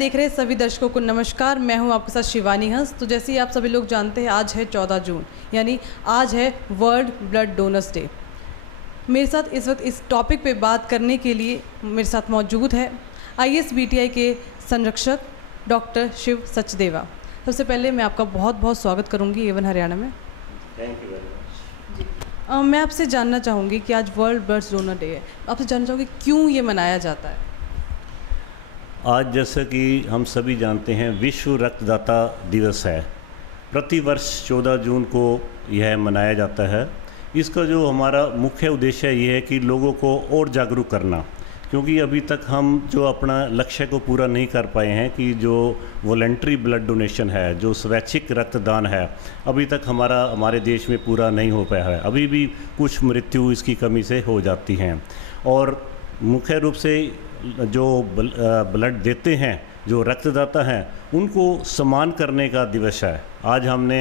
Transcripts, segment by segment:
देख रहे सभी दर्शकों को नमस्कार। मैं हूं आपके साथ शिवानी हंस। तो जैसे ही आप सभी लोग जानते हैं, आज है 14 जून, यानी आज है वर्ल्ड ब्लड डोनर्स डे। मेरे साथ इस वक्त इस टॉपिक पे बात करने के लिए मेरे साथ मौजूद है ISBTI के संरक्षक डॉक्टर शिव सचदेवा। सबसे पहले मैं आपका बहुत बहुत स्वागत करूंगी एवन हरियाणा में। Thank you very much. मैं आपसे जानना चाहूँगी कि आज वर्ल्ड ब्लड डोनर डे है, आपसे जानना चाहूँगी क्यों ये मनाया जाता है। आज जैसा कि हम सभी जानते हैं, विश्व रक्तदाता दिवस है। प्रतिवर्ष 14 जून को यह मनाया जाता है। इसका जो हमारा मुख्य उद्देश्य ये है कि लोगों को और जागरूक करना, क्योंकि अभी तक हम जो अपना लक्ष्य को पूरा नहीं कर पाए हैं कि जो वॉलंटरी ब्लड डोनेशन है, जो स्वैच्छिक रक्तदान है, अभी तक हमारे देश में पूरा नहीं हो पाया है। अभी भी कुछ मृत्यु इसकी कमी से हो जाती हैं। और मुख्य रूप से जो ब्लड देते हैं, जो रक्तदाता हैं, उनको सम्मान करने का दिवस है। आज हमने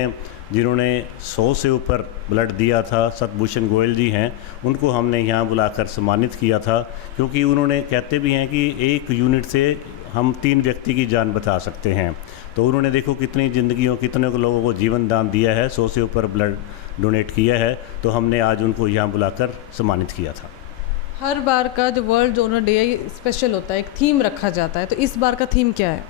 जिन्होंने 100 से ऊपर ब्लड दिया था, सतभूषण गोयल जी हैं, उनको हमने यहाँ बुलाकर सम्मानित किया था, क्योंकि उन्होंने कहते भी हैं कि एक यूनिट से हम 3 व्यक्ति की जान बचा सकते हैं। तो उन्होंने देखो कितनी ज़िंदगियों, कितने लोगों को जीवन दान दिया है, 100 से ऊपर ब्लड डोनेट किया है। तो हमने आज उनको यहाँ बुलाकर सम्मानित किया था। हर बार का जो वर्ल्ड डोनर डे है ये स्पेशल होता है, एक थीम रखा जाता है। तो इस बार का थीम क्या है?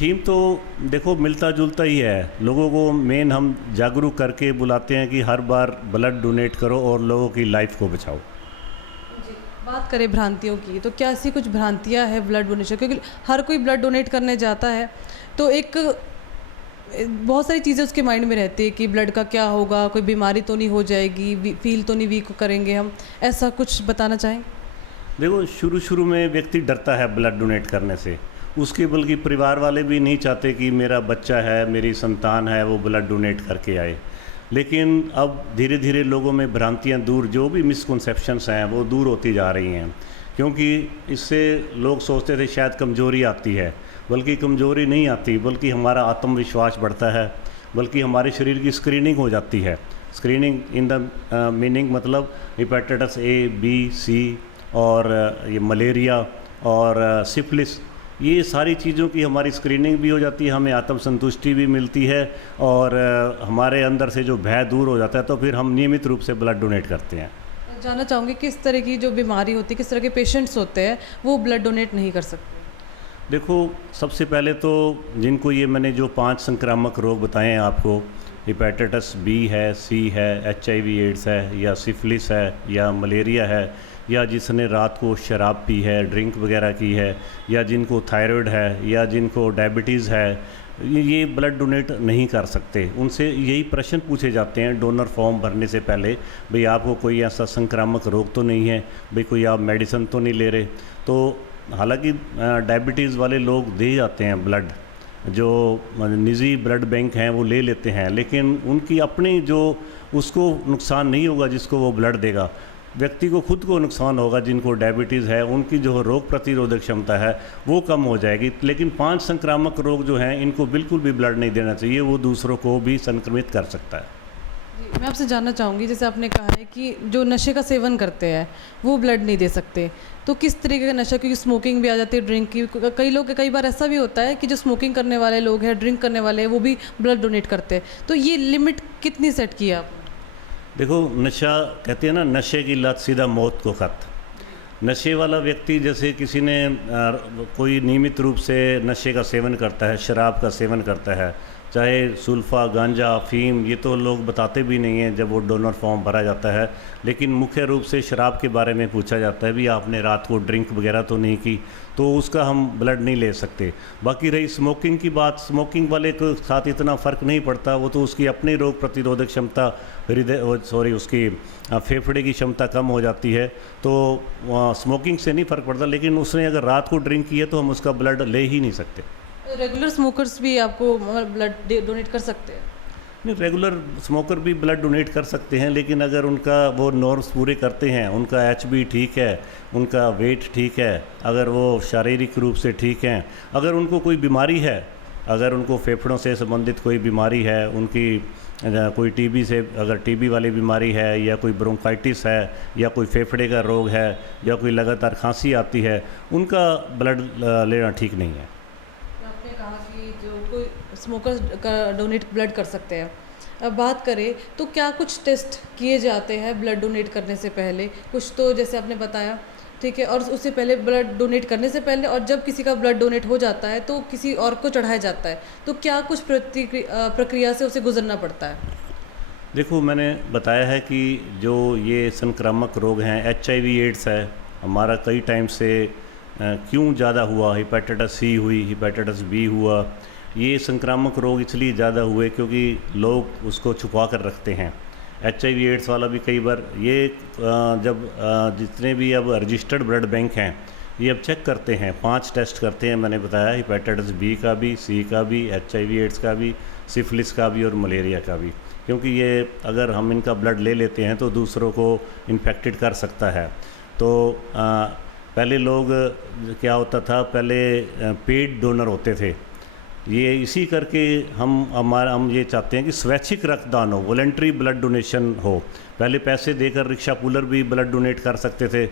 थीम तो देखो मिलता जुलता ही है। लोगों को मेन हम जागरूक करके बुलाते हैं कि हर बार ब्लड डोनेट करो और लोगों की लाइफ को बचाओ। जी, बात करें भ्रांतियों की, तो क्या ऐसी कुछ भ्रांतियां हैं ब्लड डोनेशन? क्योंकि हर कोई ब्लड डोनेट करने जाता है तो एक बहुत सारी चीज़ें उसके माइंड में रहती है कि ब्लड का क्या होगा, कोई बीमारी तो नहीं हो जाएगी, फील तो नहीं वीक करेंगे हम, ऐसा कुछ बताना चाहेंगे? देखो, शुरू में व्यक्ति डरता है ब्लड डोनेट करने से। उसके बल्कि परिवार वाले भी नहीं चाहते कि मेरा बच्चा है, मेरी संतान है, वो ब्लड डोनेट करके आए। लेकिन अब धीरे धीरे लोगों में भ्रांतियाँ दूर, जो भी मिसकॉन्सेप्शंस हैं वो दूर होती जा रही हैं। क्योंकि इससे लोग सोचते थे शायद कमज़ोरी आती है, बल्कि कमज़ोरी नहीं आती, बल्कि हमारा आत्मविश्वास बढ़ता है, बल्कि हमारे शरीर की स्क्रीनिंग हो जाती है। स्क्रीनिंग इन द मीनिंग मतलब हेपेटाइटिस A, B, C और ये मलेरिया और सिफिलिस, ये सारी चीज़ों की हमारी स्क्रीनिंग भी हो जाती है, हमें आत्मसंतुष्टि भी मिलती है और हमारे अंदर से जो भय दूर हो जाता है। तो फिर हम नियमित रूप से ब्लड डोनेट करते हैं। जानना चाहूँगी किस तरह की जो बीमारी होती है, किस तरह के पेशेंट्स होते हैं वो ब्लड डोनेट नहीं कर सकते? देखो, सबसे पहले तो जिनको ये मैंने जो 5 संक्रामक रोग बताए हैं आपको, हेपेटाइटिस B है, C है, HIV एड्स है, या सिफिलिस है, या मलेरिया है, या जिसने रात को शराब पी है, ड्रिंक वगैरह की है, या जिनको थायराइड है, या जिनको डायबिटीज़ है, ये ब्लड डोनेट नहीं कर सकते। उनसे यही प्रश्न पूछे जाते हैं डोनर फॉर्म भरने से पहले, भाई आपको कोई ऐसा संक्रामक रोग तो नहीं है, भाई कोई आप मेडिसिन तो नहीं ले रहे। तो हालांकि डायबिटीज़ वाले लोग दे जाते हैं ब्लड, जो निजी ब्लड बैंक हैं वो ले लेते हैं, लेकिन उनकी अपनी जो उसको नुकसान नहीं होगा जिसको वो ब्लड देगा, व्यक्ति को खुद को नुकसान होगा। जिनको डायबिटीज़ है उनकी जो रोग प्रतिरोधक क्षमता है वो कम हो जाएगी। लेकिन 5 संक्रामक रोग जो हैं इनको बिल्कुल भी ब्लड नहीं देना चाहिए, वो दूसरों को भी संक्रमित कर सकता है। जी, मैं आपसे जानना चाहूँगी, जैसे आपने कहा है कि जो नशे का सेवन करते हैं वो ब्लड नहीं दे सकते, तो किस तरीके का नशा? क्योंकि स्मोकिंग भी आ जाती है, ड्रिंक की, कई बार ऐसा भी होता है कि जो स्मोकिंग करने वाले लोग हैं, ड्रिंक करने वाले हैं, वो भी ब्लड डोनेट करते हैं। तो ये लिमिट कितनी सेट की है आपने? देखो, नशा कहते हैं ना, नशे की लत सीधा मौत को खत। नशे वाला व्यक्ति, जैसे किसी ने कोई नियमित रूप से नशे का सेवन करता है, शराब का सेवन करता है, चाहे सुल्फा, गांजा, अफीम, ये तो लोग बताते भी नहीं हैं जब वो डोनर फॉर्म भरा जाता है। लेकिन मुख्य रूप से शराब के बारे में पूछा जाता है, भी आपने रात को ड्रिंक वगैरह तो नहीं की, तो उसका हम ब्लड नहीं ले सकते। बाकी रही स्मोकिंग की बात, स्मोकिंग वाले के साथ इतना फ़र्क नहीं पड़ता, वो तो उसकी अपनी रोग प्रतिरोधक क्षमता, उसकी फेफड़े की क्षमता कम हो जाती है, तो स्मोकिंग से नहीं फ़र्क पड़ता। लेकिन उसने अगर रात को ड्रिंक की है तो हम उसका ब्लड ले ही नहीं सकते। रेगुलर स्मोकर्स भी आपको ब्लड डोनेट कर सकते हैं? नहीं, रेगुलर स्मोकर भी ब्लड डोनेट कर सकते हैं, लेकिन अगर उनका वो नॉर्म्स पूरे करते हैं, उनका HB ठीक है, उनका वेट ठीक है, अगर वो शारीरिक रूप से ठीक हैं, अगर उनको कोई बीमारी है, अगर उनको फेफड़ों से संबंधित कोई बीमारी है, उनकी कोई TB से, अगर TB वाली बीमारी है, या कोई ब्रोंकाइटिस है, या कोई फेफड़े का रोग है, या कोई लगातार खांसी आती है, उनका ब्लड लेना ठीक नहीं है। स्मोकर्स का डोनेट ब्लड कर सकते हैं। अब बात करें तो क्या कुछ टेस्ट किए जाते हैं ब्लड डोनेट करने से पहले? कुछ तो जैसे आपने बताया, ठीक है, और उससे पहले ब्लड डोनेट करने से पहले, और जब किसी का ब्लड डोनेट हो जाता है तो किसी और को चढ़ाया जाता है, तो क्या कुछ प्रक्रिया से उसे गुजरना पड़ता है? देखो, मैंने बताया है कि जो ये संक्रामक रोग हैं, HIV एड्स है, हमारा कई टाइम से क्यों ज़्यादा हुआ, हेपेटाइटिस C हुई, हेपेटाइटिस B हुआ, ये संक्रामक रोग इसलिए ज़्यादा हुए क्योंकि लोग उसको छुपा कर रखते हैं। HIV एड्स वाला भी कई बार ये जब जितने भी अब रजिस्टर्ड ब्लड बैंक हैं ये अब चेक करते हैं, 5 टेस्ट करते हैं, मैंने बताया, हेपेटाइटिस B का भी, C का भी, HIV एड्स का भी, सिफिलिस का भी और मलेरिया का भी, क्योंकि ये अगर हम इनका ब्लड ले लेते हैं तो दूसरों को इन्फेक्टेड कर सकता है। तो पहले लोग क्या होता था, पहले पेड डोनर होते थे, ये इसी करके हम ये चाहते हैं कि स्वैच्छिक रक्तदान हो, वॉलंटरी ब्लड डोनेशन हो। पहले पैसे देकर रिक्शा पुलर भी ब्लड डोनेट कर सकते थे,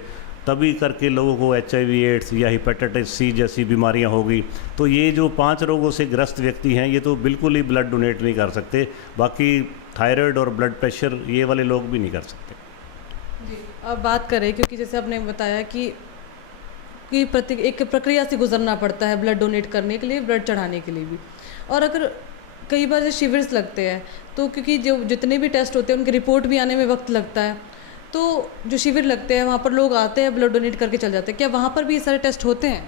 तभी करके लोगों को HIV एड्स या हेपेटाइटिस C जैसी बीमारियां हो गई। तो ये जो 5 रोगों से ग्रस्त व्यक्ति हैं ये तो बिल्कुल ही ब्लड डोनेट नहीं कर सकते, बाकी थायराइड और ब्लड प्रेशर ये वाले लोग भी नहीं कर सकते। जी, अब बात करें, क्योंकि जैसे आपने बताया कि एक प्रक्रिया से गुजरना पड़ता है ब्लड डोनेट करने के लिए, ब्लड चढ़ाने के लिए भी, और अगर कई बार जैसे शिविर्स लगते हैं तो क्योंकि जो जितने भी टेस्ट होते हैं उनकी रिपोर्ट भी आने में वक्त लगता है, तो जो शिविर लगते हैं वहाँ पर लोग आते हैं, ब्लड डोनेट करके चल जाते हैं, क्या वहाँ पर भी ये सारे टेस्ट होते हैं?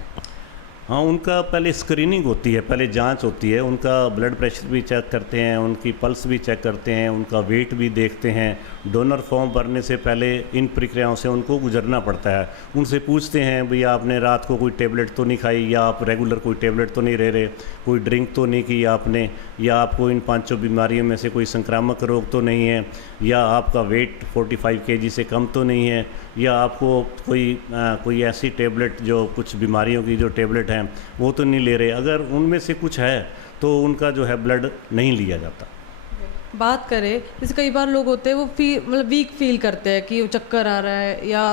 हाँ, उनका पहले स्क्रीनिंग होती है, पहले जांच होती है, उनका ब्लड प्रेशर भी चेक करते हैं, उनकी पल्स भी चेक करते हैं, उनका वेट भी देखते हैं। डोनर फॉर्म भरने से पहले इन प्रक्रियाओं से उनको गुजरना पड़ता है। उनसे पूछते हैं, भैया आपने रात को कोई टेबलेट तो नहीं खाई, या आप रेगुलर कोई टेबलेट तो नहीं ले रहे, कोई ड्रिंक तो नहीं की आपने, या आपको इन 5 बीमारियों में से कोई संक्रामक रोग तो नहीं है, या आपका वेट 45 kg से कम तो नहीं है, या आपको कोई ऐसी टेबलेट जो कुछ बीमारियों की जो टेबलेट हैं वो तो नहीं ले रहे। अगर उनमें से कुछ है तो उनका जो है ब्लड नहीं लिया जाता। बात करें, जैसे कई बार लोग होते हैं वो मतलब वीक फील करते हैं कि चक्कर आ रहा है या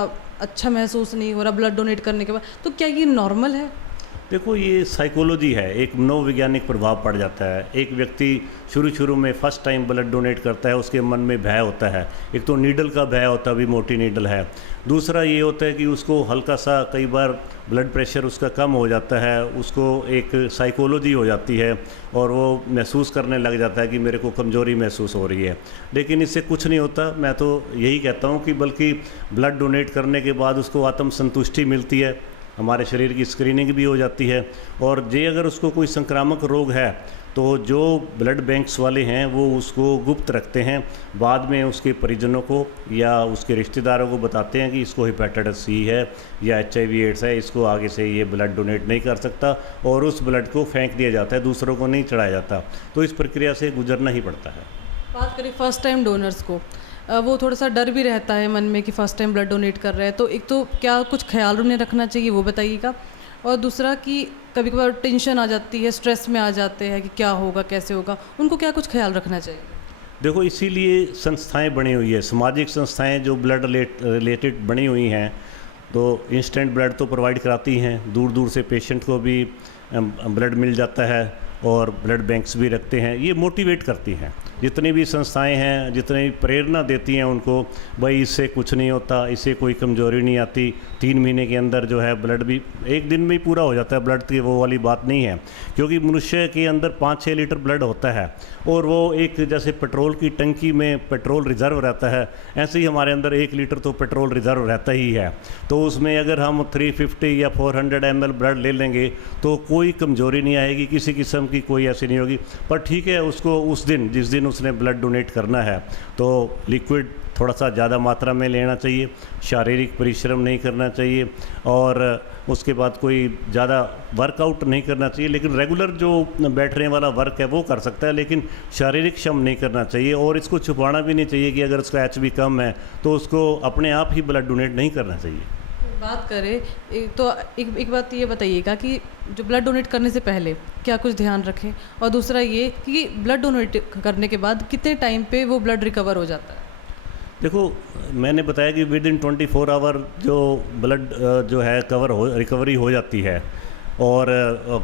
अच्छा महसूस नहीं हो रहा ब्लड डोनेट करने के बाद, तो क्या ये नॉर्मल है? देखो, ये साइकोलॉजी है, एक मनोवैज्ञानिक प्रभाव पड़ जाता है। एक व्यक्ति शुरू में फर्स्ट टाइम ब्लड डोनेट करता है, उसके मन में भय होता है, एक तो नीडल का भय होता है, भी मोटी नीडल है। दूसरा ये होता है कि उसको हल्का सा कई बार ब्लड प्रेशर उसका कम हो जाता है, उसको एक साइकोलॉजी हो जाती है और वो महसूस करने लग जाता है कि मेरे को कमज़ोरी महसूस हो रही है। लेकिन इससे कुछ नहीं होता। मैं तो यही कहता हूँ कि बल्कि ब्लड डोनेट करने के बाद उसको आत्मसंतुष्टि मिलती है, हमारे शरीर की स्क्रीनिंग भी हो जाती है, और जे अगर उसको कोई संक्रामक रोग है तो जो ब्लड बैंक्स वाले हैं वो उसको गुप्त रखते हैं, बाद में उसके परिजनों को या उसके रिश्तेदारों को बताते हैं कि इसको हेपेटाइटिस C है या HIV एड्स है, इसको आगे से ये ब्लड डोनेट नहीं कर सकता, और उस ब्लड को फेंक दिया जाता है, दूसरों को नहीं चढ़ाया जाता। तो इस प्रक्रिया से गुजरना ही पड़ता है। बात करें फर्स्ट टाइम डोनर्स को, वो थोड़ा सा डर भी रहता है मन में कि फ़र्स्ट टाइम ब्लड डोनेट कर रहे हैं, तो एक तो क्या कुछ ख्याल उन्हें रखना चाहिए वो बताइएगा, और दूसरा कि कभी कभार टेंशन आ जाती है, स्ट्रेस में आ जाते हैं कि क्या होगा कैसे होगा, उनको क्या कुछ ख्याल रखना चाहिए? देखो, इसीलिए संस्थाएं बनी हुई है, सामाजिक संस्थाएं जो ब्लड रिलेटेड बनी हुई हैं, तो इंस्टेंट ब्लड तो प्रोवाइड कराती हैं, दूर दूर से पेशेंट को भी ब्लड मिल जाता है, और ब्लड बैंक्स भी रखते हैं। ये मोटिवेट करती हैं, जितनी भी संस्थाएं हैं, जितनी प्रेरणा देती हैं उनको, भाई इससे कुछ नहीं होता, इससे कोई कमजोरी नहीं आती, 3 महीने के अंदर जो है ब्लड भी 1 दिन में ही पूरा हो जाता है ब्लड की, वो वाली बात नहीं है। क्योंकि मनुष्य के अंदर 5-6 लीटर ब्लड होता है, और वो एक जैसे पेट्रोल की टंकी में पेट्रोल रिज़र्व रहता है, ऐसे ही हमारे अंदर 1 लीटर तो पेट्रोल रिज़र्व रहता ही है। तो उसमें अगर हम 350 या 400 ml ब्लड ले लेंगे तो कोई कमजोरी नहीं आएगी, किसी किस्म की कोई ऐसी नहीं होगी। पर ठीक है, उसको उस दिन जिस दिन उसने ब्लड डोनेट करना है तो लिक्विड थोड़ा सा ज़्यादा मात्रा में लेना चाहिए, शारीरिक परिश्रम नहीं करना चाहिए, और उसके बाद कोई ज़्यादा वर्कआउट नहीं करना चाहिए। लेकिन रेगुलर जो बैठने वाला वर्क है वो कर सकता है, लेकिन शारीरिक श्रम नहीं करना चाहिए, और इसको छुपाना भी नहीं चाहिए कि अगर उसका HB कम है तो उसको अपने आप ही ब्लड डोनेट नहीं करना चाहिए। बात करें तो एक बात ये बताइएगा कि जो ब्लड डोनेट करने से पहले क्या कुछ ध्यान रखें, और दूसरा ये कि ब्लड डोनेट करने के बाद कितने टाइम पे वो ब्लड रिकवर हो जाता है? देखो, मैंने बताया कि विद इन 24 आवर जो ब्लड जो है रिकवरी हो जाती है। और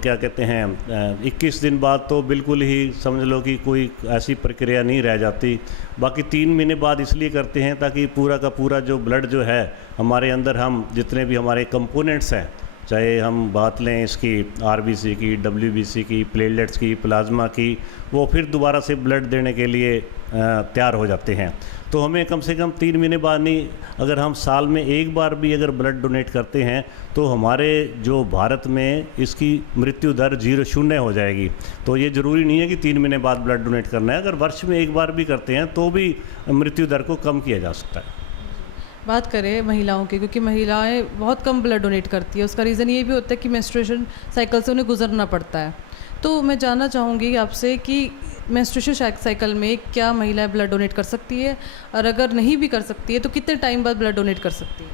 क्या कहते हैं 21 दिन बाद तो बिल्कुल ही समझ लो कि कोई ऐसी प्रक्रिया नहीं रह जाती। बाकी 3 महीने बाद इसलिए करते हैं ताकि पूरा का पूरा जो ब्लड जो है हमारे अंदर, हम जितने भी हमारे कंपोनेंट्स हैं, चाहे हम बात लें इसकी आरबीसी की, डब्ल्यूबीसी की, प्लेटलेट्स की, प्लाज्मा की, वो फिर दोबारा से ब्लड देने के लिए तैयार हो जाते हैं। तो हमें कम से कम 3 महीने बाद नहीं, अगर हम साल में एक बार भी अगर ब्लड डोनेट करते हैं तो हमारे जो भारत में इसकी मृत्यु दर 0 हो जाएगी। तो ये ज़रूरी नहीं है कि 3 महीने बाद ब्लड डोनेट करना है, अगर वर्ष में एक बार भी करते हैं तो भी मृत्यु दर को कम किया जा सकता है। बात करें महिलाओं की, क्योंकि महिलाएं बहुत कम ब्लड डोनेट करती है, उसका रीज़न ये भी होता है कि मेंस्ट्रुएशन साइकिल से उन्हें गुजरना पड़ता है। तो मैं जानना चाहूँगी आपसे कि मेंस्ट्रुएशन साइकिल में क्या महिलाएं ब्लड डोनेट कर सकती है, और अगर नहीं भी कर सकती है तो कितने टाइम बाद ब्लड डोनेट कर सकती है?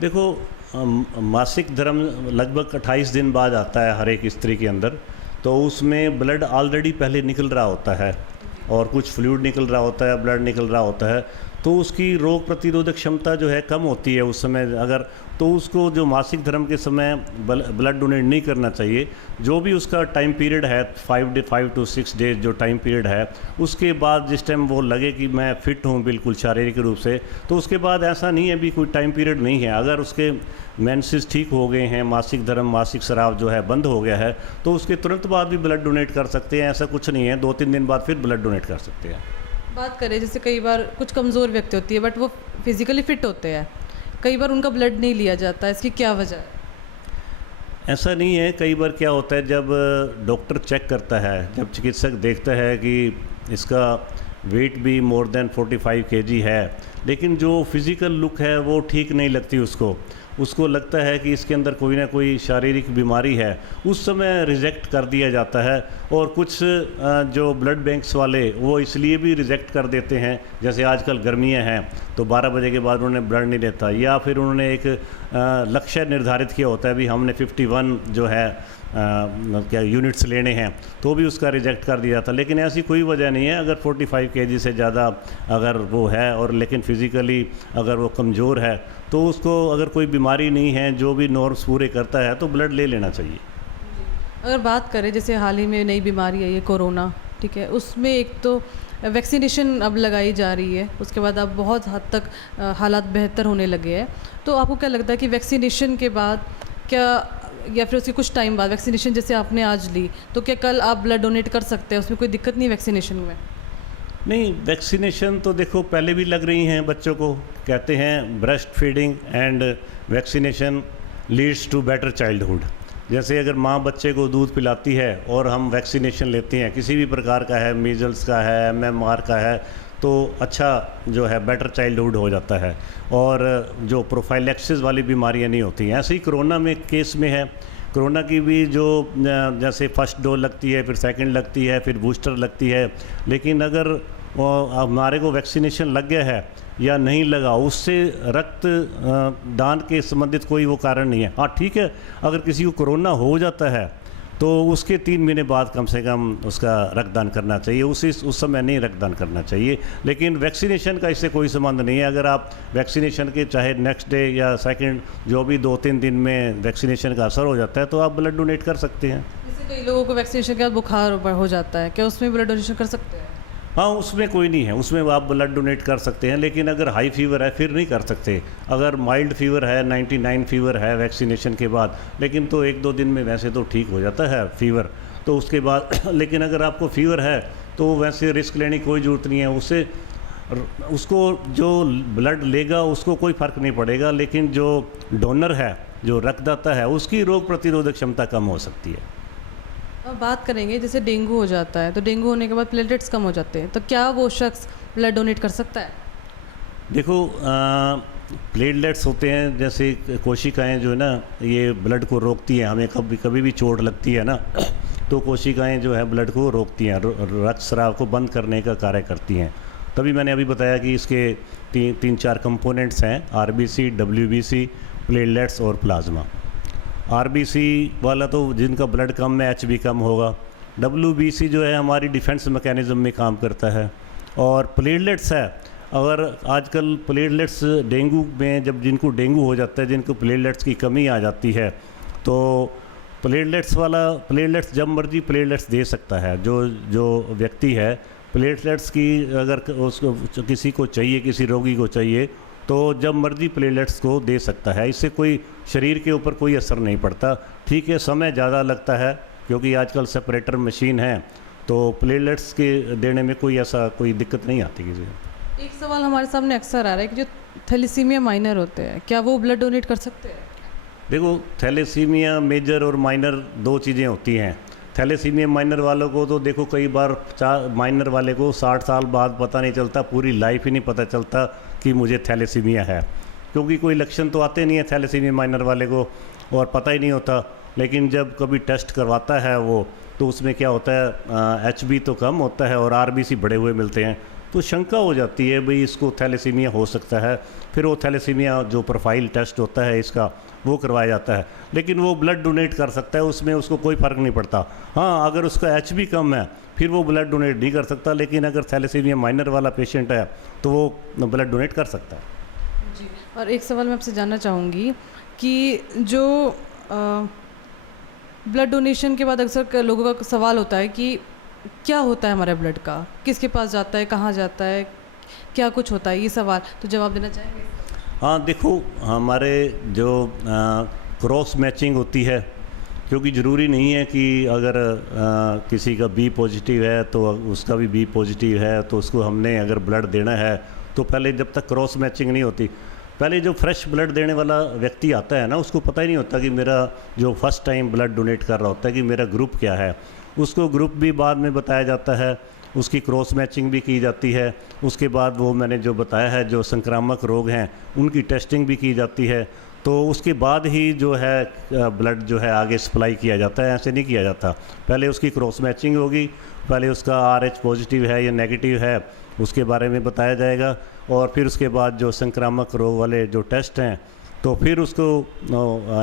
देखो, मासिक धर्म लगभग 28 दिन बाद आता है हर एक स्त्री के अंदर, तो उसमें ब्लड ऑलरेडी पहले निकल रहा होता है और कुछ फ्लूइड निकल रहा होता है, ब्लड निकल रहा होता है, तो उसकी रोग प्रतिरोधक क्षमता जो है कम होती है उस समय। अगर तो उसको जो मासिक धर्म के समय ब्लड डोनेट नहीं करना चाहिए। जो भी उसका टाइम पीरियड है 5 to 6 डेज जो टाइम पीरियड है, उसके बाद जिस टाइम वो लगे कि मैं फ़िट हूँ बिल्कुल शारीरिक रूप से, तो उसके बाद ऐसा नहीं है भी कोई टाइम पीरियड नहीं है। अगर उसके मेंसेस ठीक हो गए हैं, मासिक धर्म, मासिक स्राव जो है बंद हो गया है, तो उसके तुरंत बाद भी ब्लड डोनेट कर सकते हैं, ऐसा कुछ नहीं है। 2-3 दिन बाद फिर ब्लड डोनेट कर सकते हैं। बात करें जैसे कई बार कुछ कमज़ोर व्यक्ति होती है बट वो फिज़िकली फ़िट होते हैं, कई बार उनका ब्लड नहीं लिया जाता है, इसकी क्या वजह है? ऐसा नहीं है, कई बार क्या होता है जब डॉक्टर चेक करता है, जब चिकित्सक देखता है कि इसका वेट भी मोर देन 45 kg है, लेकिन जो फिज़िकल लुक है वो ठीक नहीं लगती उसको लगता है कि इसके अंदर कोई ना कोई शारीरिक बीमारी है, उस समय रिजेक्ट कर दिया जाता है। और कुछ जो ब्लड बैंक्स वाले वो इसलिए भी रिजेक्ट कर देते हैं, जैसे आजकल गर्मियां हैं तो 12 बजे के बाद उन्होंने ब्लड नहीं देता, या फिर उन्होंने एक लक्ष्य निर्धारित किया होता है भी हमने 51 जो है क्या यूनिट्स लेने हैं, तो भी उसका रिजेक्ट कर दिया था। लेकिन ऐसी कोई वजह नहीं है। अगर 45 kg से ज़्यादा अगर वो है और लेकिन फिज़िकली अगर वो कमज़ोर है, तो उसको अगर कोई बीमारी नहीं है, जो भी नॉर्म्स पूरे करता है, तो ब्लड ले लेना चाहिए। अगर बात करें जैसे हाल ही में नई बीमारी है ये कोरोना, ठीक है, उसमें एक तो वैक्सीनेशन अब लगाई जा रही है, उसके बाद अब बहुत हद तक हालात बेहतर होने लगे हैं। तो आपको क्या लगता है कि वैक्सीनेशन के बाद क्या, या फिर उसके कुछ टाइम बाद, वैक्सीनेशन जैसे आपने आज ली, तो क्या कल आप ब्लड डोनेट कर सकते हैं, उसमें कोई दिक्कत नहीं वैक्सीनेशन में? नहीं, वैक्सीनेशन तो देखो पहले भी लग रही हैं बच्चों को। कहते हैं breastfeeding and vaccination leads to better childhood. जैसे अगर माँ बच्चे को दूध पिलाती है और हम वैक्सीनेशन लेते हैं, किसी भी प्रकार का है, मीजल्स का है, MMR का है, तो अच्छा जो है बेटर चाइल्डहुड हो जाता है और जो प्रोफाइलैक्सिस वाली बीमारियां नहीं होती हैं। ऐसे ही कोरोना में केस में है, कोरोना की भी जो जैसे फर्स्ट डोज लगती है, फिर सेकंड लगती है, फिर बूस्टर लगती है, लेकिन अगर हमारे को वैक्सीनेशन लग गया है या नहीं लगा, उससे रक्त दान के संबंधित कोई वो कारण नहीं है। हाँ ठीक है, अगर किसी को कोरोना हो जाता है तो उसके 3 महीने बाद कम से कम उसका रक्तदान करना चाहिए, उस समय नहीं रक्तदान करना चाहिए। लेकिन वैक्सीनेशन का इससे कोई संबंध नहीं है। अगर आप वैक्सीनेशन के चाहे नेक्स्ट डे या सेकंड जो भी 2-3 दिन में वैक्सीनेशन का असर हो जाता है, तो आप ब्लड डोनेट कर सकते हैं। जैसे कई लोगों को वैक्सीनेशन के बाद बुखार हो जाता है, क्या उसमें ब्लड डोनेशन कर सकते हैं? हाँ, उसमें कोई नहीं है, उसमें आप ब्लड डोनेट कर सकते हैं, लेकिन अगर हाई फीवर है फिर नहीं कर सकते। अगर माइल्ड फीवर है, 99 फीवर है वैक्सीनेशन के बाद, लेकिन तो 1-2 दिन में वैसे तो ठीक हो जाता है फीवर, तो उसके बाद लेकिन अगर आपको फीवर है तो वैसे रिस्क लेने की कोई ज़रूरत नहीं है। उसको जो ब्लड लेगा उसको कोई फ़र्क नहीं पड़ेगा, लेकिन जो डोनर है, जो रक्तदाता है, उसकी रोग प्रतिरोधक क्षमता कम हो सकती है। अब बात करेंगे जैसे डेंगू हो जाता है, तो डेंगू होने के बाद प्लेटलेट्स कम हो जाते हैं, तो क्या वो शख्स ब्लड डोनेट कर सकता है? देखो, प्लेटलेट्स होते हैं जैसे कोशिकाएं जो है ना, ये ब्लड को रोकती हैं। हमें कभी भी चोट लगती है ना, तो कोशिकाएं जो है ब्लड को रोकती हैं, रक्त स्राव को बंद करने का कार्य करती हैं। तभी मैंने अभी बताया कि इसके 3-4 कंपोनेंट्स हैं, आरबीसी, डब्ल्यूबीसी, प्लेटलेट्स और प्लाज्मा। आरबीसी वाला तो जिनका ब्लड कम है, एचबी कम होगा। डब्ल्यूबीसी जो है हमारी डिफेंस मैकेनिज़्म में काम करता है। और प्लेटलेट्स है, अगर आजकल प्लेटलेट्स डेंगू में जब जिनको डेंगू हो जाता है, जिनको प्लेटलेट्स की कमी आ जाती है, तो प्लेटलेट्स जब मर्जी प्लेटलेट्स दे सकता है। जो व्यक्ति है प्लेटलेट्स की अगर उसको किसी को चाहिए, किसी रोगी को चाहिए, तो जब मर्जी प्लेटलेट्स को दे सकता है। इससे कोई शरीर के ऊपर कोई असर नहीं पड़ता। ठीक है, समय ज़्यादा लगता है क्योंकि आजकल सेपरेटर मशीन है, तो प्लेटलेट्स के देने में कोई दिक्कत नहीं आती किसी को। एक सवाल हमारे सामने अक्सर आ रहा है कि जो थैलेसीमिया माइनर होते हैं, क्या वो ब्लड डोनेट कर सकते हैं? देखो, थैलेसीमिया मेजर और माइनर दो चीज़ें होती हैं। थैलेसीमिया माइनर वालों को तो देखो कई बार माइनर वाले को 60 साल बाद पता नहीं चलता, पूरी लाइफ ही नहीं पता चलता कि मुझे थैलेसीमिया है, क्योंकि कोई लक्षण तो आते नहीं है थैलेसीमिया माइनर वाले को और पता ही नहीं होता। लेकिन जब कभी टेस्ट करवाता है वो, तो उसमें क्या होता है, HB तो कम होता है और RBC बढ़े हुए मिलते हैं, तो शंका हो जाती है भाई इसको थैलेसीमिया हो सकता है। फिर वो थैलेसीमिया जो प्रोफाइल टेस्ट होता है इसका, वो करवाया जाता है। लेकिन वो ब्लड डोनेट कर सकता है, उसमें उसको कोई फ़र्क नहीं पड़ता। हाँ, अगर उसका HB कम है फिर वो ब्लड डोनेट नहीं कर सकता, लेकिन अगर थैलेसीमिया माइनर वाला पेशेंट है तो वो ब्लड डोनेट कर सकता है। जी, और एक सवाल मैं आपसे जानना चाहूँगी कि जो ब्लड डोनेशन के बाद अक्सर लोगों का सवाल होता है कि क्या होता है हमारे ब्लड का, किसके पास जाता है, कहाँ जाता है, क्या कुछ होता है, ये सवाल तो जवाब देना चाहेंगे? हाँ, देखो, हमारे जो क्रॉस मैचिंग होती है, क्योंकि ज़रूरी नहीं है कि अगर किसी का B पॉजिटिव है तो उसका भी B पॉजिटिव है तो उसको हमने अगर ब्लड देना है, तो पहले जब तक क्रॉस मैचिंग नहीं होती, पहले जो फ्रेश ब्लड देने वाला व्यक्ति आता है ना, उसको पता ही नहीं होता कि मेरा जो फर्स्ट टाइम ब्लड डोनेट कर रहा होता है कि मेरा ग्रुप क्या है। उसको ग्रुप भी बाद में बताया जाता है, उसकी क्रॉस मैचिंग भी की जाती है। उसके बाद वो मैंने जो बताया है, जो संक्रामक रोग हैं उनकी टेस्टिंग भी की जाती है। तो उसके बाद ही जो है ब्लड जो है आगे सप्लाई किया जाता है, ऐसे नहीं किया जाता। पहले उसकी क्रॉस मैचिंग होगी, पहले उसका RH पॉजिटिव है या नेगेटिव है उसके बारे में बताया जाएगा, और फिर उसके बाद जो संक्रामक रोग वाले जो टेस्ट हैं तो फिर उसको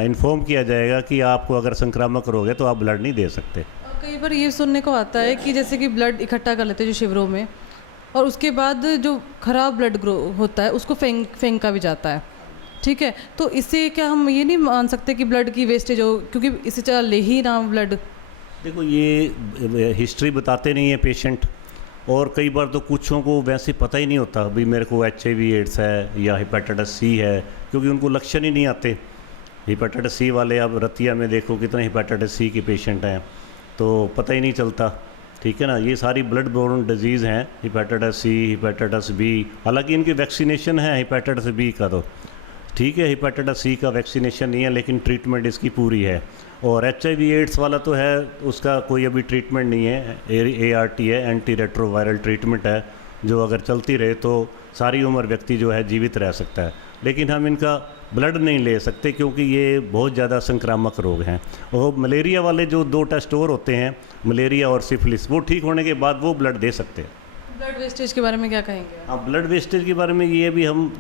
इन्फॉर्म किया जाएगा कि आपको अगर संक्रामक रोग है तो आप ब्लड नहीं दे सकते। कई बार ये सुनने को आता है कि जैसे कि ब्लड इकट्ठा कर लेते हैं जो शिविरों में, और उसके बाद जो खराब ब्लड ग्रो होता है उसको फेंका भी जाता है, ठीक है? तो इससे क्या हम ये नहीं मान सकते कि ब्लड की वेस्टेज हो, क्योंकि इससे चला ले ही ना ब्लड? देखो, ये हिस्ट्री बताते नहीं है पेशेंट, और कई बार तो कुछों को वैसे पता ही नहीं होता भाई मेरे को HIV एड्स है या हेपेटाइटिस C है, क्योंकि उनको लक्षण ही नहीं आते। हेपेटाइटिस C वाले आप रतिया में देखो कितने हेपेटाइटिस C के पेशेंट हैं, तो पता ही नहीं चलता, ठीक है ना। ये सारी ब्लड बोर्न डिजीज़ हैं, हेपेटाइटिस C, हेपेटाइटिस B, हालांकि इनकी वैक्सीनेशन है हेपेटाइटिस B का, तो ठीक है हेपेटाइटिस C का वैक्सीनेशन नहीं है लेकिन ट्रीटमेंट इसकी पूरी है। और HIV एड्स वाला तो है, उसका कोई अभी ट्रीटमेंट नहीं है, ART है, एंटी रेट्रोवायरल ट्रीटमेंट है, जो अगर चलती रहे तो सारी उम्र व्यक्ति जो है जीवित रह सकता है। लेकिन हम इनका ब्लड नहीं ले सकते क्योंकि ये बहुत ज़्यादा संक्रामक रोग हैं। और मलेरिया वाले जो 2 टेस्ट और होते हैं, मलेरिया और सिफिलिस, वो ठीक होने के बाद वो ब्लड दे सकते हैं। ब्लड वेस्टेज के बारे में क्या कहेंगे? हाँ, ब्लड वेस्टेज के बारे में ये भी हम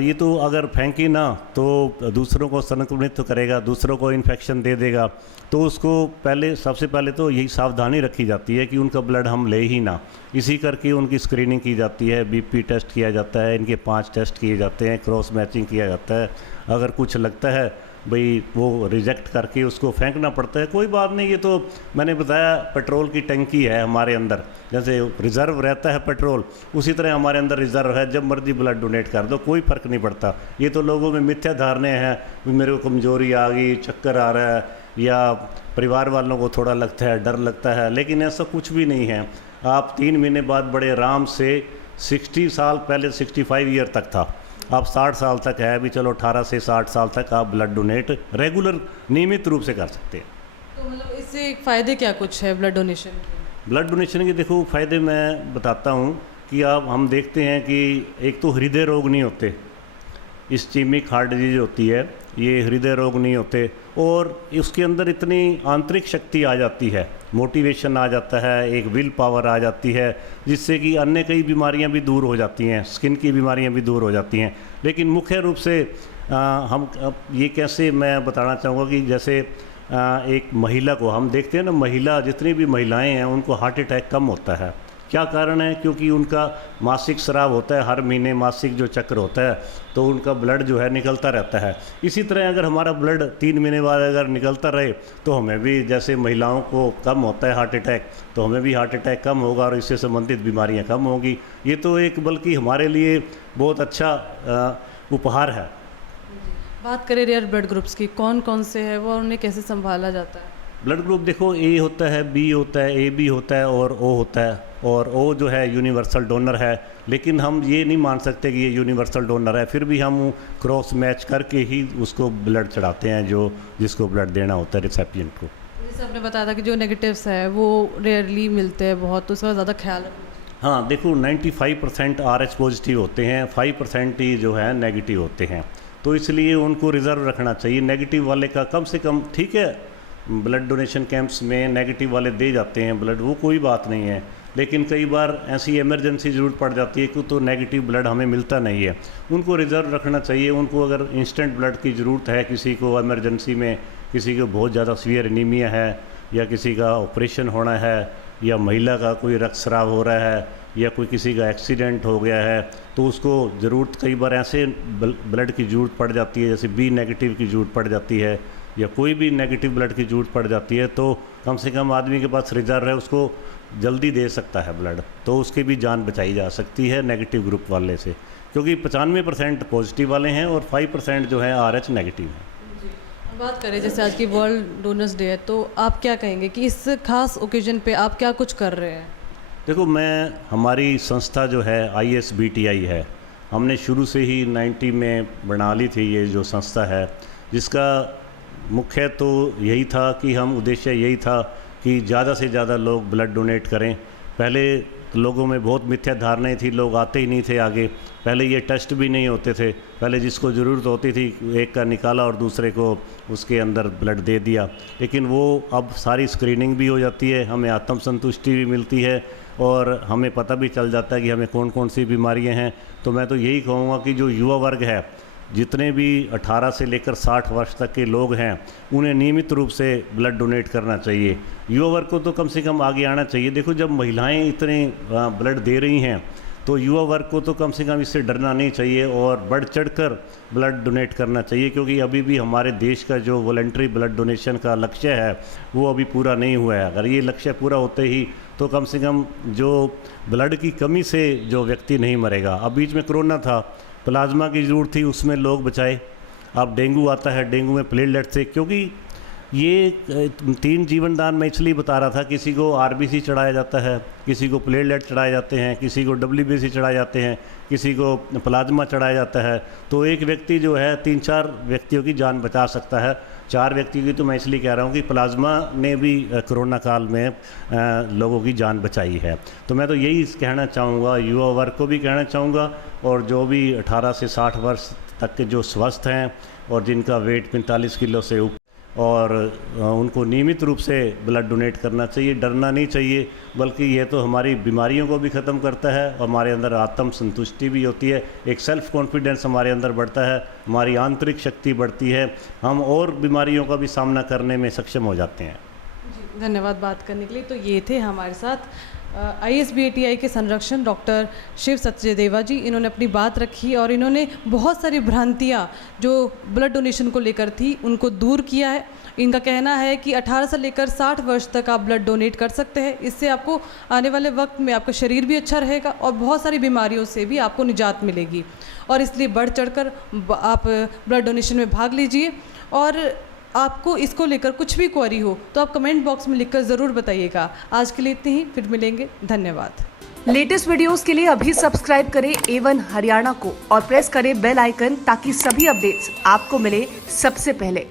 ये तो अगर फेंके ना तो दूसरों को संक्रमित तो करेगा, दूसरों को इन्फेक्शन दे देगा, तो उसको सबसे पहले तो यही सावधानी रखी जाती है कि उनका ब्लड हम ले ही ना। इसी करके उनकी स्क्रीनिंग की जाती है, BP टेस्ट किया जाता है, इनके 5 टेस्ट किए जाते हैं, क्रॉस मैचिंग किया जाता है। अगर कुछ लगता है भाई वो रिजेक्ट करके उसको फेंकना पड़ता है, कोई बात नहीं। ये तो मैंने बताया पेट्रोल की टंकी है हमारे अंदर, जैसे रिज़र्व रहता है पेट्रोल, उसी तरह हमारे अंदर रिज़र्व है, जब मर्जी ब्लड डोनेट कर दो, कोई फ़र्क नहीं पड़ता। ये तो लोगों में मिथ्या धारणे हैं, मेरे को कमज़ोरी आ गई, चक्कर आ रहा है, या परिवार वालों को थोड़ा लगता है, डर लगता है, लेकिन ऐसा कुछ भी नहीं है। आप 3 महीने बाद बड़े आराम से 60 साल पहले 65 ईयर तक था, आप 60 साल तक है, अभी चलो 18 से 60 साल तक आप ब्लड डोनेट रेगुलर नियमित रूप से कर सकते हैं। तो मतलब इससे फ़ायदे क्या कुछ है ब्लड डोनेशन के? ब्लड डोनेशन के देखो फ़ायदे मैं बताता हूँ कि हम देखते हैं कि एक तो हृदय रोग नहीं होते, इस्चेमिक हार्ट डिजीज होती है, ये हृदय रोग नहीं होते, और उसके अंदर इतनी आंतरिक शक्ति आ जाती है, मोटिवेशन आ जाता है, एक विल पावर आ जाती है, जिससे कि अन्य कई बीमारियां भी दूर हो जाती हैं, स्किन की बीमारियां भी दूर हो जाती हैं। लेकिन मुख्य रूप से हम ये कैसे मैं बताना चाहूँगा कि जैसे एक महिला को हम देखते हैं ना, महिला जितनी भी महिलाएं हैं उनको हार्ट अटैक कम होता है, क्या कारण है? क्योंकि उनका मासिक स्राव होता है, हर महीने मासिक जो चक्र होता है, तो उनका ब्लड जो है निकलता रहता है। इसी तरह अगर हमारा ब्लड 3 महीने बाद अगर निकलता रहे तो हमें भी, जैसे महिलाओं को कम होता है हार्ट अटैक, तो हमें भी हार्ट अटैक कम होगा और इससे संबंधित बीमारियां कम होंगी। ये तो एक बल्कि हमारे लिए बहुत अच्छा उपहार है। बात करें रेयर ब्लड ग्रुप्स की, कौन कौन से हैं वो और उन्हें कैसे संभाला जाता है? ब्लड ग्रुप देखो, ए होता है, बी होता है, ए बी होता है और ओ होता है। और ओ जो है यूनिवर्सल डोनर है, लेकिन हम ये नहीं मान सकते कि ये यूनिवर्सल डोनर है, फिर भी हम क्रॉस मैच करके ही उसको ब्लड चढ़ाते हैं जो जिसको ब्लड देना होता है रिसेपिएंट को। जैसे आपने बताया था कि जो नेगेटिव्स है वो रेयरली मिलते हैं बहुत, तो उसका ज़्यादा ख्याल रखना। हाँ देखो, 95% RH पॉजिटिव होते हैं, 5% ही जो है नेगेटिव होते हैं, तो इसलिए उनको रिज़र्व रखना चाहिए। नेगेटिव वाले का कम से कम, ठीक है, ब्लड डोनेशन कैंप्स में नेगेटिव वाले दे जाते हैं ब्लड, वो कोई बात नहीं है, लेकिन कई बार ऐसी इमरजेंसी ज़रूरत पड़ जाती है कि तो नेगेटिव ब्लड हमें मिलता नहीं है, उनको रिज़र्व रखना चाहिए। उनको अगर इंस्टेंट ब्लड की ज़रूरत है, किसी को इमरजेंसी में, किसी को बहुत ज़्यादा सीवियर एनीमिया है, या किसी का ऑपरेशन होना है, या महिला का कोई रक्तस्राव हो रहा है, या कोई किसी का एक्सीडेंट हो गया है, तो उसको ज़रूरत, कई बार ऐसे ब्लड की ज़रूरत पड़ जाती है, जैसे बी नेगेटिव की ज़रूरत पड़ जाती है, या कोई भी नेगेटिव ब्लड की ज़रूरत पड़ जाती है, तो कम से कम आदमी के पास रिजर्व है, उसको जल्दी दे सकता है ब्लड, तो उसकी भी जान बचाई जा सकती है नेगेटिव ग्रुप वाले से, क्योंकि 95% पॉजिटिव वाले हैं और 5% जो है RH नेगेटिव है। बात करें जैसे आज की वर्ल्ड डोनर्स डे है, तो आप क्या कहेंगे कि इस खास ओकेजन पे आप क्या कुछ कर रहे हैं? देखो, हमारी संस्था जो है ISBTI है, हमने शुरू से ही 90 में बना ली थी ये जो संस्था है, जिसका मुख्य तो यही था कि हम उद्देश्य यही था कि ज़्यादा से ज़्यादा लोग ब्लड डोनेट करें। पहले लोगों में बहुत मिथ्या धारणाएं थी, लोग आते ही नहीं थे आगे, पहले ये टेस्ट भी नहीं होते थे, पहले जिसको ज़रूरत होती थी एक का निकाला और दूसरे को उसके अंदर ब्लड दे दिया, लेकिन वो अब सारी स्क्रीनिंग भी हो जाती है, हमें आत्मसंतुष्टि भी मिलती है और हमें पता भी चल जाता है कि हमें कौन कौन सी बीमारियां हैं। तो मैं तो यही कहूँगा कि जो युवा वर्ग है, जितने भी 18 से लेकर 60 वर्ष तक के लोग हैं, उन्हें नियमित रूप से ब्लड डोनेट करना चाहिए। युवा वर्ग को तो कम से कम आगे आना चाहिए। देखो, जब महिलाएं इतने ब्लड दे रही हैं, तो युवा वर्ग को तो कम से कम इससे डरना नहीं चाहिए और बढ़ चढ़कर ब्लड डोनेट करना चाहिए, क्योंकि अभी भी हमारे देश का जो वॉलंटरी ब्लड डोनेशन का लक्ष्य है वो अभी पूरा नहीं हुआ है। अगर ये लक्ष्य पूरा होते ही तो कम से कम जो ब्लड की कमी से जो व्यक्ति नहीं मरेगा। अब बीच में कोरोना था, प्लाज्मा की ज़रूरत थी, उसमें लोग बचाए। अब डेंगू आता है, डेंगू में प्लेटलेट से, क्योंकि ये 3 जीवन दान मैं इसलिए बता रहा था, किसी को RBC चढ़ाया जाता है, किसी को प्लेटलेट चढ़ाए जाते हैं, किसी को WBC चढ़ाए जाते हैं, किसी को प्लाज्मा चढ़ाया जाता है, तो एक व्यक्ति जो है 3-4 व्यक्तियों की जान बचा सकता है। 4 व्यक्ति की तो मैं इसलिए कह रहा हूँ कि प्लाज्मा ने भी कोरोना काल में लोगों की जान बचाई है। तो मैं तो यही कहना चाहूँगा, युवा वर्ग को भी कहना चाहूँगा, और जो भी 18 से 60 वर्ष तक के जो स्वस्थ हैं और जिनका वेट 45 किलो से ऊपर, और उनको नियमित रूप से ब्लड डोनेट करना चाहिए, डरना नहीं चाहिए, बल्कि ये तो हमारी बीमारियों को भी ख़त्म करता है और हमारे अंदर आत्म संतुष्टि भी होती है, एक सेल्फ कॉन्फिडेंस हमारे अंदर बढ़ता है, हमारी आंतरिक शक्ति बढ़ती है, हम और बीमारियों का भी सामना करने में सक्षम हो जाते हैं। जी, धन्यवाद बात करने के लिए। तो ये थे हमारे साथ ISBTI के संरक्षण डॉक्टर शिव सचदेवा जी। इन्होंने अपनी बात रखी और इन्होंने बहुत सारी भ्रांतियाँ जो ब्लड डोनेशन को लेकर थी उनको दूर किया है। इनका कहना है कि 18 से लेकर 60 वर्ष तक आप ब्लड डोनेट कर सकते हैं, इससे आपको आने वाले वक्त में आपका शरीर भी अच्छा रहेगा और बहुत सारी बीमारियों से भी आपको निजात मिलेगी, और इसलिए बढ़ चढ़कर आप ब्लड डोनेशन में भाग लीजिए। और आपको इसको लेकर कुछ भी क्वेरी हो तो आप कमेंट बॉक्स में लिखकर ज़रूर बताइएगा। आज के लिए इतनी ही, फिर मिलेंगे, धन्यवाद। लेटेस्ट वीडियोस के लिए अभी सब्सक्राइब करें A1 हरियाणा को और प्रेस करें बेल आइकन ताकि सभी अपडेट्स आपको मिले सबसे पहले।